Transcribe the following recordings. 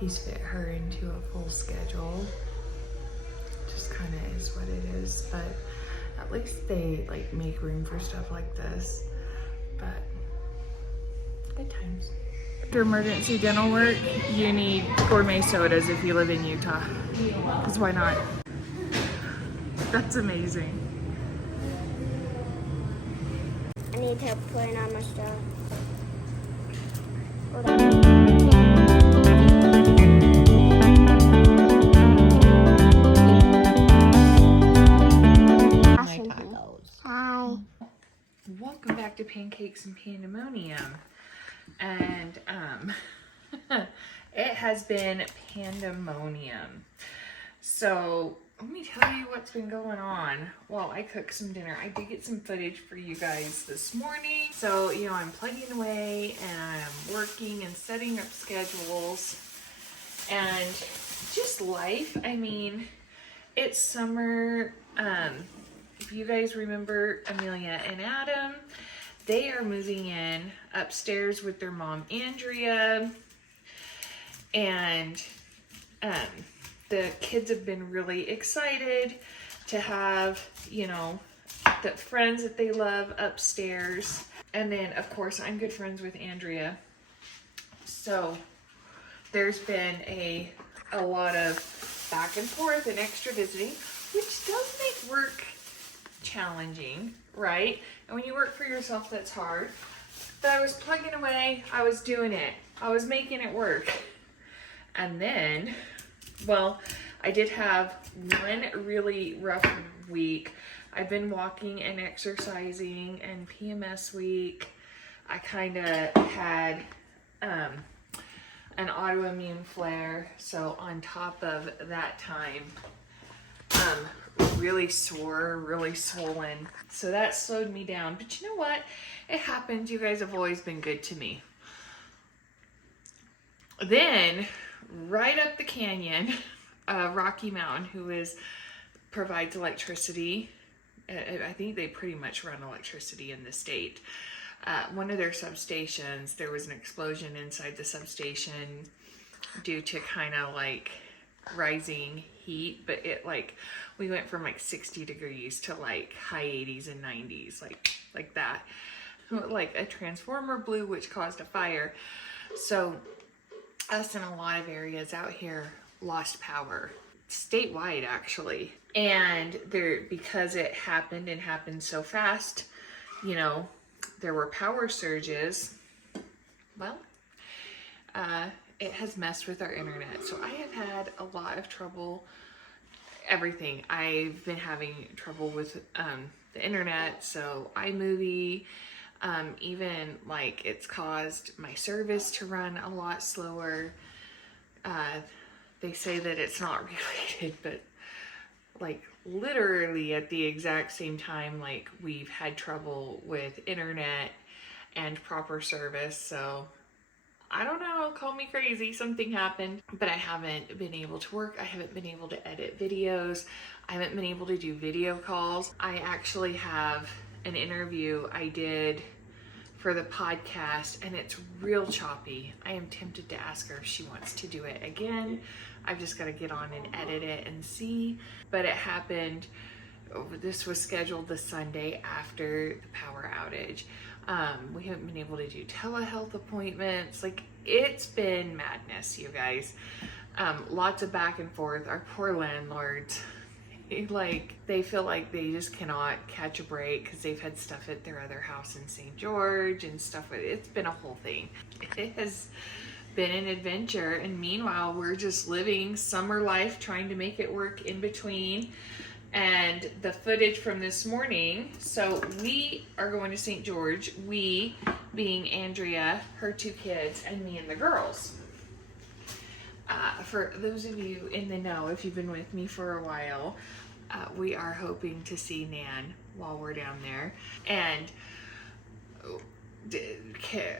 he's fit her into a full schedule. Just kind of is what it is, but at least they like make room for stuff like this. But good times. After emergency dental work, you need gourmet sodas if you live in Utah. Because why not? That's amazing. I need help putting on my stuff. My tacos. Hi. Welcome back to Pancakes and Pandemonium. And it has been pandemonium. So let me tell you what's been going on while I cook some dinner. I did get some footage for you guys this morning. So, you know, I'm plugging away and I'm working and setting up schedules and just life. I mean, it's summer. If you guys remember Amelia and Adam, they are moving in upstairs with their mom, Andrea. And the kids have been really excited to have, you know, the friends that they love upstairs. And then, of course, I'm good friends with Andrea. So there's been a lot of back and forth and extra visiting, which does make work challenging, right? And when you work for yourself, that's hard. But I was plugging away, I was doing it, I was making it work. And then, well, I did have one really rough week. I've been walking and exercising, and PMS week, I kind of had an autoimmune flare. So on top of that time, really sore, really swollen. So that slowed me down. But you know what? It happens. You guys have always been good to me. Then, right up the canyon, Rocky Mountain, who provides electricity. I think they pretty much run electricity in the state. One of their substations, there was an explosion inside the substation due to kind of like rising heat, but we went from like 60 degrees to like high 80s and 90s, like that. Like a transformer blew, which caused a fire. So us in a lot of areas out here lost power, statewide actually. And because it happened so fast, you know, there were power surges. Well, it has messed with our internet. So I have had a lot of trouble, everything. I've been having trouble with the internet, so iMovie, even like it's caused my service to run a lot slower. They say that it's not related, but like literally at the exact same time, like we've had trouble with internet and proper service. So I don't know, call me crazy, something happened, but I haven't been able to work. I haven't been able to edit videos. I haven't been able to do video calls. I actually have an interview I did for the podcast and it's real choppy. I am tempted to ask her if she wants to do it again. I've just got to get on and edit it and see, but it happened. This was scheduled the Sunday after the power outage. We haven't been able to do telehealth appointments. Like, it's been madness, you guys. Lots of back and forth. Our poor landlords, they feel like they just cannot catch a break because they've had stuff at their other house in St. George and stuff. It's been a whole thing. It has been an adventure, and meanwhile, we're just living summer life, trying to make it work in between. And the footage from this morning, so we are going to St. George, we being Andrea, her two kids, and me and the girls. For those of you in the know, if you've been with me for a while, we are hoping to see Nan while we're down there. And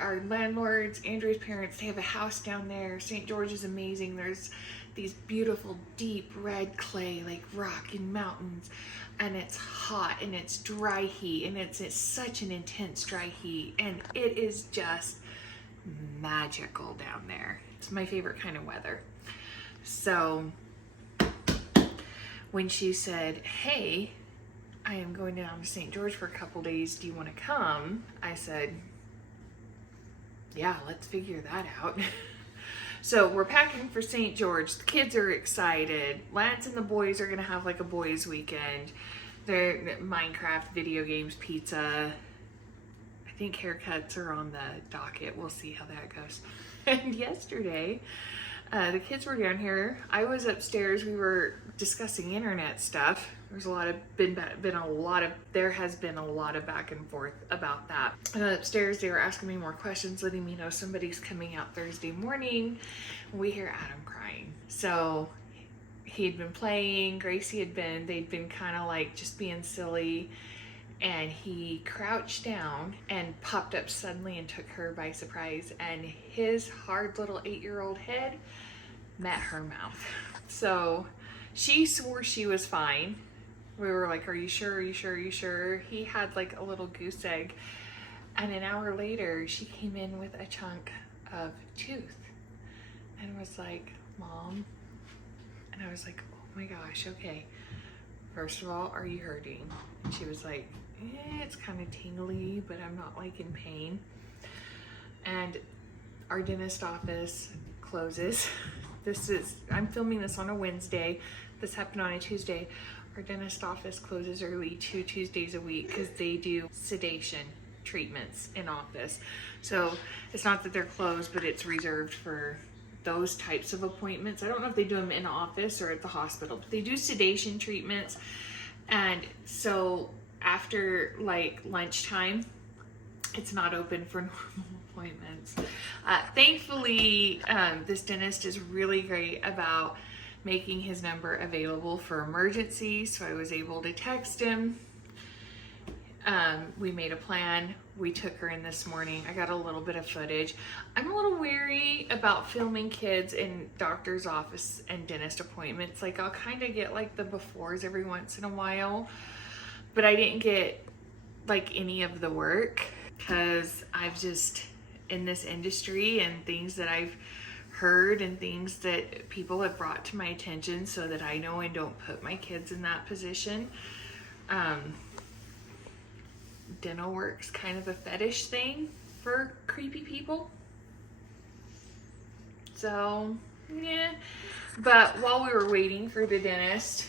our landlords, Andrea's parents, they have a house down there. St. George is amazing. There's these beautiful deep red clay like rock and mountains, and it's hot and it's dry heat, and it's such an intense dry heat, and it is just magical down there. It's my favorite kind of weather. So when she said, hey, I am going down to St. George for a couple days, do you want to come? I said, yeah, let's figure that out. So we're packing for St. George. The kids are excited. Lance and the boys are gonna have like a boys weekend. They're Minecraft, video games, pizza. I think haircuts are on the docket. We'll see how that goes. And yesterday, the kids were down here. I was upstairs. We were discussing internet stuff. There has been a lot of back and forth about that. Upstairs, they were asking me more questions, letting me know somebody's coming out Thursday morning. We hear Adam crying. So he'd been playing, they'd been kind of like just being silly. And he crouched down and popped up suddenly and took her by surprise. And his hard little 8-year-old head met her mouth. So she swore she was fine. We were like, are you sure? Are you sure? Are you sure? He had like a little goose egg. And an hour later, she came in with a chunk of tooth and was like, Mom. And I was like, oh my gosh, okay. First of all, are you hurting? And she was like, it's kind of tingly, but I'm not like in pain. And our dentist office closes. I'm filming this on a Wednesday. This happened on a Tuesday. Our dentist office closes early 2 Tuesdays a week because they do sedation treatments in office. So it's not that they're closed, but it's reserved for those types of appointments. I don't know if they do them in office or at the hospital, but they do sedation treatments. And so after like lunchtime, it's not open for normal appointments. Thankfully, this dentist is really great about making his number available for emergencies. So I was able to text him. We made a plan. We took her in this morning. I got a little bit of footage. I'm a little wary about filming kids in doctor's office and dentist appointments. Like I'll kind of get like the befores every once in a while, but I didn't get like any of the work because I've just in this industry and things that I've heard and things that people have brought to my attention so that I know I don't put my kids in that position. Dental work's kind of a fetish thing for creepy people. So, yeah. But while we were waiting for the dentist,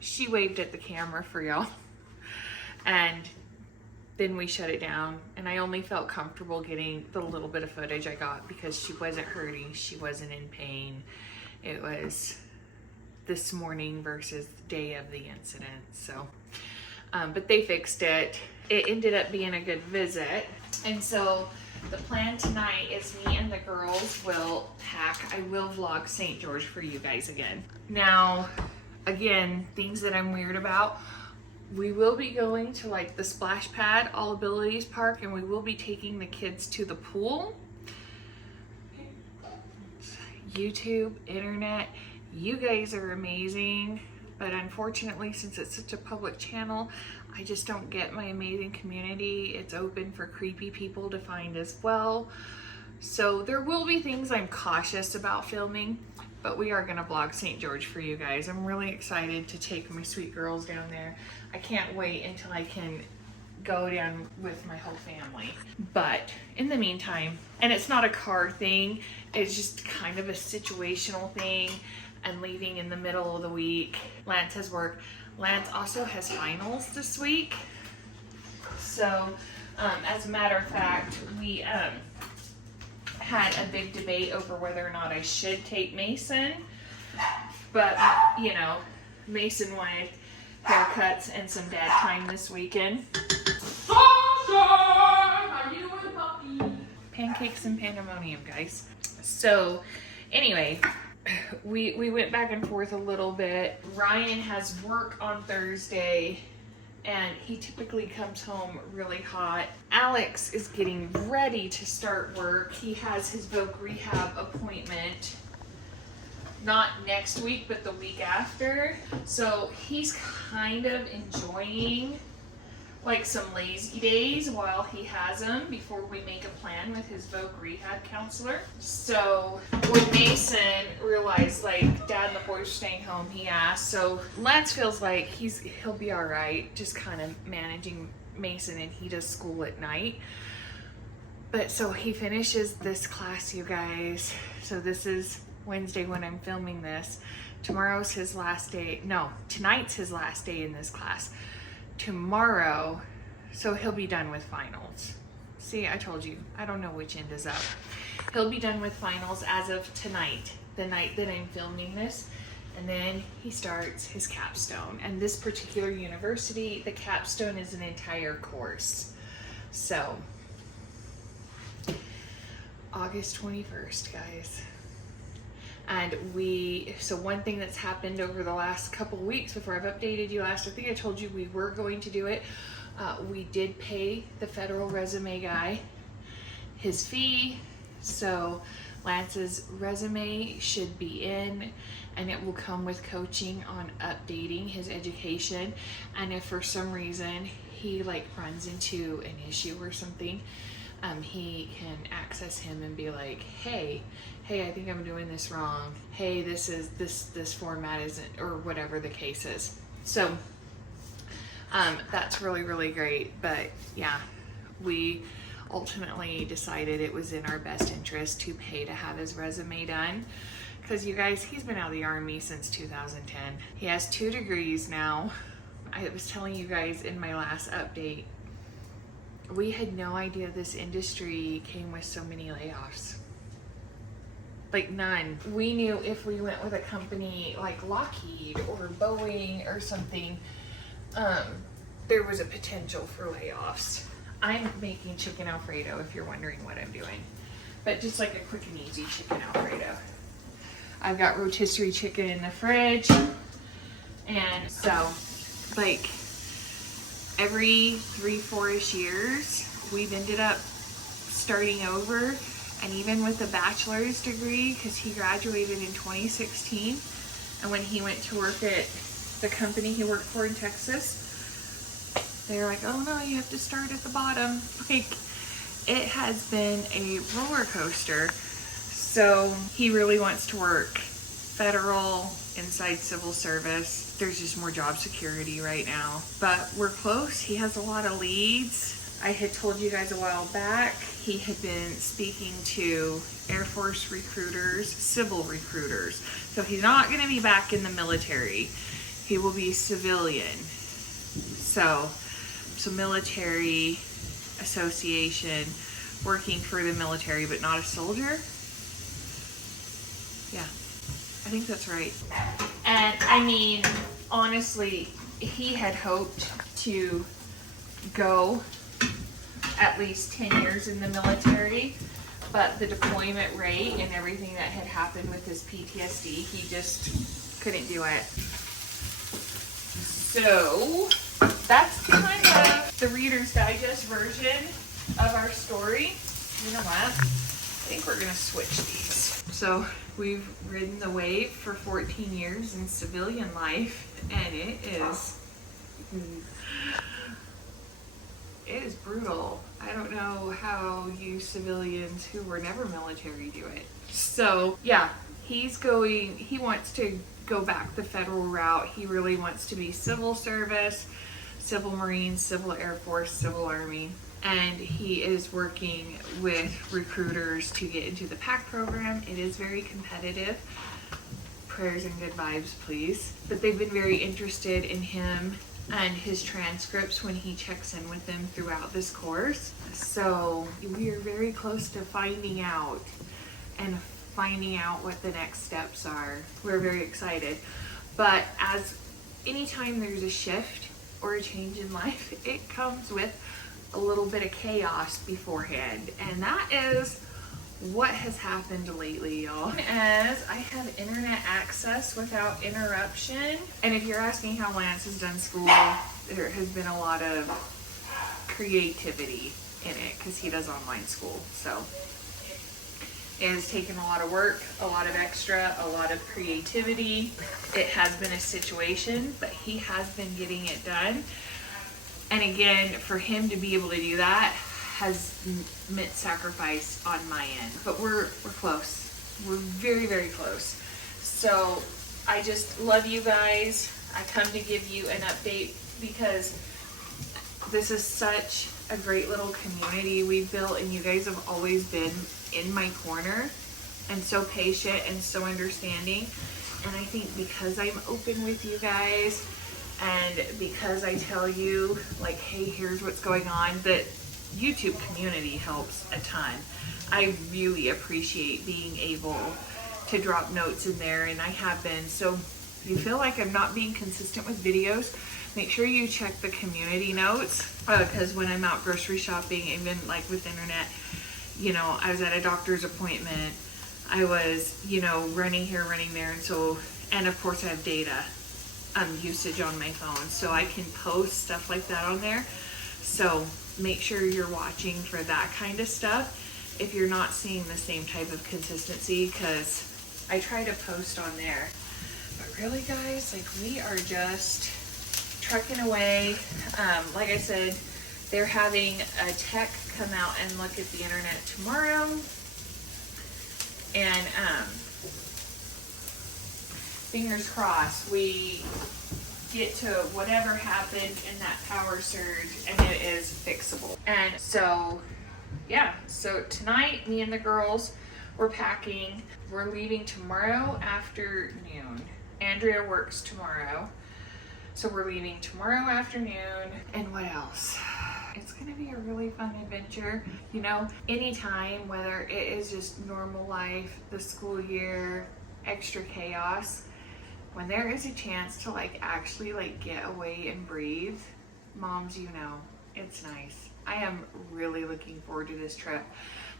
she waved at the camera for y'all. And then we shut it down. And I only felt comfortable getting the little bit of footage I got because she wasn't hurting. She wasn't in pain. It was this morning versus the day of the incident. So, but they fixed it. It ended up being a good visit. And so the plan tonight is me and the girls will pack. I will vlog St. George for you guys again. Now, again, things that I'm weird about. We will be going to like the splash pad, All Abilities Park, and we will be taking the kids to the pool. YouTube, internet, you guys are amazing. But unfortunately, since it's such a public channel, I just don't get my amazing community. It's open for creepy people to find as well. So there will be things I'm cautious about filming, but we are gonna vlog St. George for you guys. I'm really excited to take my sweet girls down there. I can't wait until I can go down with my whole family. But in the meantime, and it's not a car thing, it's just kind of a situational thing. And leaving in the middle of the week. Lance has work. Lance also has finals this week. So, as a matter of fact, we had a big debate over whether or not I should take Mason. But, Mason wanted haircuts and some dad time this weekend. How you doing, puppy? Pancakes and pandemonium, guys. So, anyway, we went back and forth a little bit. Ryan has work on Thursday and he typically comes home really hot. Alex is getting ready to start work. He has his Voc rehab appointment not next week but the week after. So he's kind of enjoying like some lazy days while he has them before we make a plan with his Voc rehab counselor. So when Mason realized like Dad and the boys were staying home, he asked. So Lance feels like he'll be all right, just kind of managing Mason, and he does school at night. But so he finishes this class, you guys. So this is Wednesday when I'm filming this. Tomorrow's his last day. No, tonight's his last day in this class. Tomorrow, so he'll be done with finals. See, I told you, I don't know which end is up. He'll be done with finals as of tonight, the night that I'm filming this, and then he starts his capstone. And this particular university, the capstone is an entire course. So, August 21st, guys. And so one thing that's happened over the last couple weeks before I've updated you last, I think I told you we were going to do it. We did pay the federal resume guy his fee. So Lance's resume should be in, and it will come with coaching on updating his education. And if for some reason he like runs into an issue or something, he can access him and be like, hey, I think I'm doing this wrong. Hey, this format isn't, or whatever the case is. So, that's really, really great. But yeah, we ultimately decided it was in our best interest to pay to have his resume done. Because you guys, he's been out of the Army since 2010. He has 2 degrees now. I was telling you guys in my last update, we had no idea this industry came with so many layoffs. Like none. We knew if we went with a company like Lockheed or Boeing or something, there was a potential for layoffs. I'm making chicken Alfredo if you're wondering what I'm doing. But just like a quick and easy chicken Alfredo. I've got rotisserie chicken in the fridge. And so, like, every 3-4-ish years, we've ended up starting over. And even with a bachelor's degree, because he graduated in 2016, and when he went to work at the company he worked for in Texas, they were like, oh no, you have to start at the bottom. Like, it has been a roller coaster. So he really wants to work federal, inside civil service. There's just more job security right now. But we're close. He has a lot of leads. I had told you guys a while back, he had been speaking to Air Force recruiters, civil recruiters. So he's not going to be back in the military. He will be civilian. So military association, working for the military, but not a soldier. Yeah, I think that's right. And I mean, honestly, he had hoped to go at least 10 years in the military, but the deployment rate and everything that had happened with his PTSD, he just couldn't do it. So that's kind of the Reader's Digest version of our story. You know what? I think we're gonna switch these. So we've ridden the wave for 14 years in civilian life, and it is brutal. I don't know how you civilians who were never military do it. So yeah, he wants to go back the federal route. He really wants to be civil service, civil Marines, civil Air Force, civil Army. And he is working with recruiters to get into the PAC program. It is very competitive. Prayers and good vibes, please. But they've been very interested in him and his transcripts when he checks in with them throughout this course. So we are very close to finding out what the next steps are. We're very excited. But as anytime there's a shift or a change in life, it comes with a little bit of chaos beforehand. And that is what has happened lately, y'all. As I have internet access without interruption, and if you're asking how Lance has done school, there has been a lot of creativity in it because he does online school. So it has taken a lot of work, a lot of extra, a lot of creativity. It has been a situation, but he has been getting it done. And again, for him to be able to do that has meant sacrifice on my end. But we're close. We're very, very close. So I just love you guys. I come to give you an update because this is such a great little community we've built, and you guys have always been in my corner and so patient and so understanding. And I think because I'm open with you guys and because I tell you like, hey, here's what's going on, the YouTube community helps a ton. I really appreciate being able to drop notes in there, and I have been. So if you feel like I'm not being consistent with videos, make sure you check the community notes, because when I'm out grocery shopping, even like with internet, you know, I was at a doctor's appointment, I was, you know, running here, running there, and so, and of course I have data usage on my phone, so I can post stuff like that on there. So make sure you're watching for that kind of stuff if you're not seeing the same type of consistency, because I try to post on there. But really guys, like, we are just trucking away. Like I said, they're having a tech come out and look at the internet tomorrow. And fingers crossed we get to whatever happened in that power surge and it is fixable. And so, yeah, so tonight me and the girls, we're packing. We're leaving tomorrow afternoon. Andrea works tomorrow, so we're leaving tomorrow afternoon. And what else? It's gonna be a really fun adventure. You know, anytime, whether it is just normal life, the school year, extra chaos, when there is a chance to like actually like get away and breathe, moms, you know, it's nice. I am really looking forward to this trip.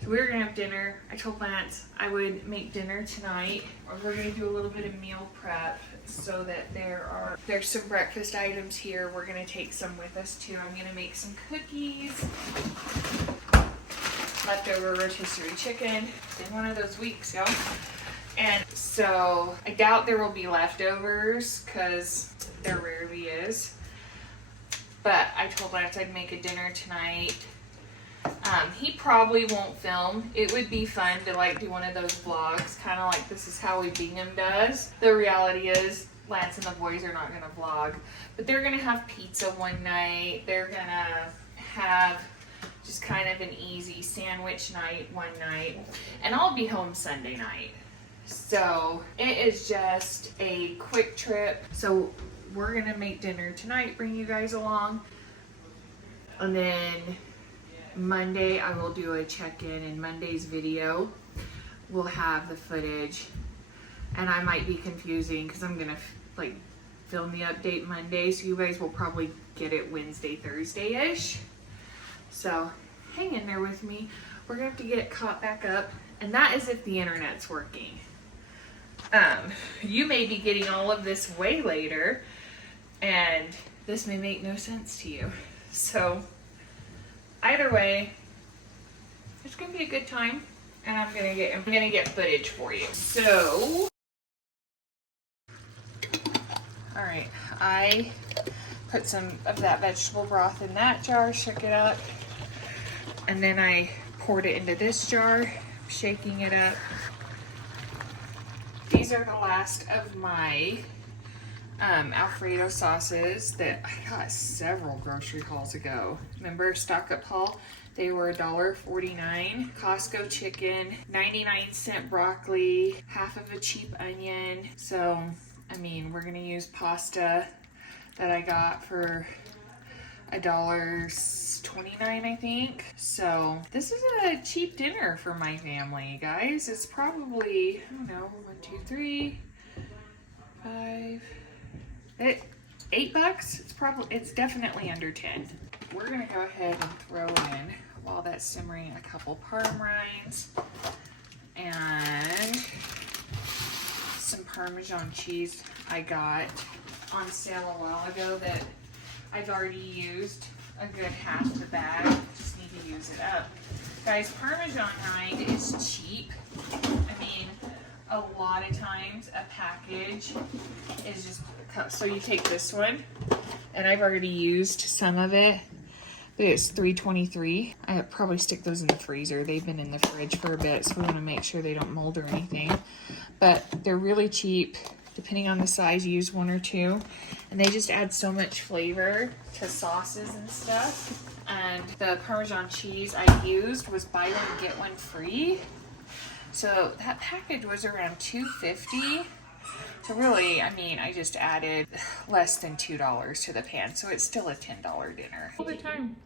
So we're gonna have dinner. I told Lance I would make dinner tonight, or we're gonna do a little bit of meal prep so that there's some breakfast items here. We're gonna take some with us too. I'm gonna make some cookies, leftover rotisserie chicken. It's been one of those weeks, y'all. And so I doubt there will be leftovers because there rarely is. But I told Lance I'd make a dinner tonight. He probably won't film. It would be fun to like do one of those vlogs, kind of like This Is How We Bingham does. The reality is Lance and the boys are not gonna vlog, but they're gonna have pizza one night. They're gonna have just kind of an easy sandwich night one night, and I'll be home Sunday night. So it is just a quick trip. So we're gonna make dinner tonight, bring you guys along, and then Monday I will do a check-in. In Monday's video we'll have the footage, and I might be confusing because I'm gonna like film the update Monday, so you guys will probably get it Wednesday, Thursday-ish. So hang in there with me. We're gonna have to get it caught back up, and that is if the internet's working. You may be getting all of this way later, and this may make no sense to you. So either way, it's gonna be a good time, and I'm gonna get footage for you. So, all right, I put some of that vegetable broth in that jar, shook it up, and then I poured it into this jar, shaking it up. These are the last of my Alfredo sauces that I got several grocery hauls ago. Remember, stock up haul? They were $1.49. Costco chicken, 99-cent broccoli, half of a cheap onion. So, I mean, we're gonna use pasta that I got for $1.29, I think. So this is a cheap dinner for my family, guys. It's probably, I don't know, 1, 2, 3, 5, $8. It's definitely under 10. We're gonna go ahead and throw in, while that's simmering, a couple parm rinds and some Parmesan cheese I got on sale a while ago that I've already used a good half the bag. Just need to use it up. Guys, Parmesan rind is cheap. I mean, a lot of times a package is just, so you take this one and I've already used some of it. But it's $3.23. I probably stick those in the freezer. They've been in the fridge for a bit, so we want to make sure they don't mold or anything. But they're really cheap. Depending on the size, use 1 or 2. And they just add so much flavor to sauces and stuff. And the Parmesan cheese I used was buy one, get one free. So that package was around $2.50. So really, I mean, I just added less than $2 to the pan. So it's still a $10 dinner. All the time.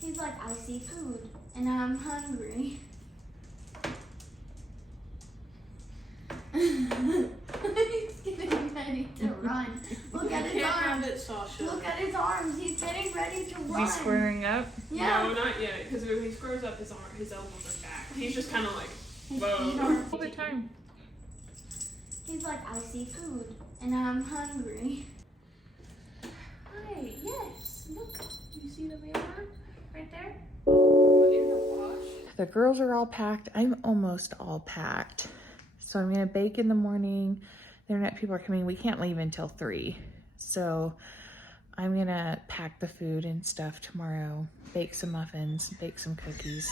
He's like, I see food and I'm hungry. He's getting ready to run. Look at his arms. Look at his arms. He's getting ready to run. He's squaring up? Yeah. No, not yet. Because when he squares up, his elbows are back. He's just kind of like, whoa. All the time. He's like, I see food and I'm hungry. Hi, yes. Look, you see the mailbox right there? In the wash. The girls are all packed. I'm almost all packed. So I'm gonna bake in the morning. The internet people are coming. We can't leave until 3. So I'm gonna pack the food and stuff tomorrow. Bake some muffins, bake some cookies.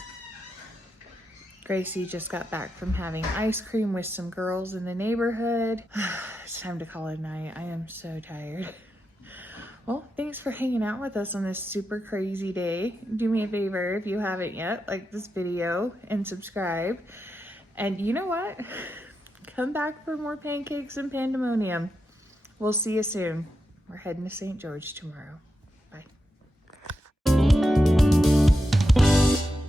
Gracie just got back from having ice cream with some girls in the neighborhood. It's time to call it a night. I am so tired. Well, thanks for hanging out with us on this super crazy day. Do me a favor if you haven't yet, like this video and subscribe. And you know what? Come back for more pancakes and pandemonium. We'll see you soon. We're heading to St. George tomorrow.